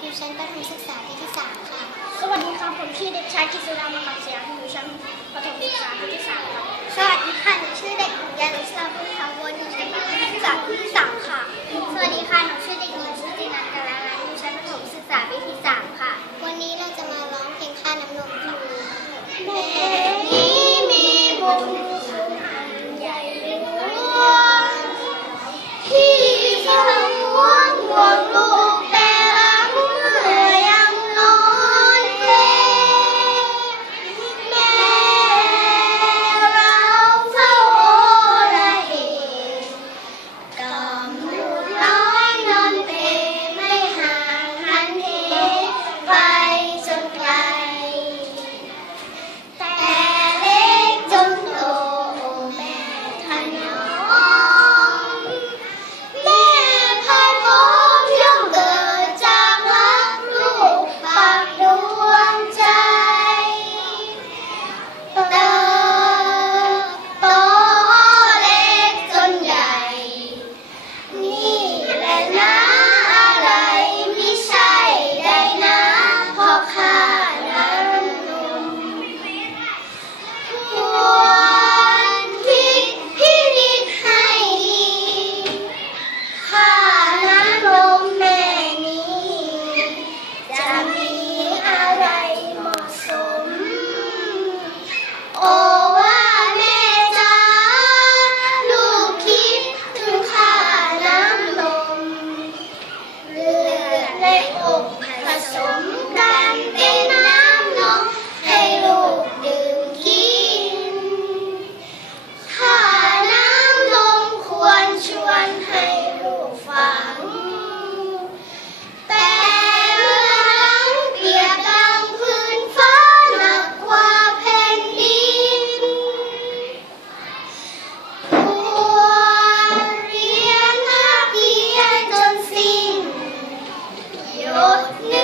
อยู่ชั้นประถมศึกษาปีที่สามค่ะ สวัสดีครับ ผมชื่อเด็กชายกิษดามหาเสียงอยู่ชั้นประมาปีที่สามครับสวัสดีค่ะเด็กหญิงยอยู่ชั้นประถมศึกษาปีที่สาม Lord.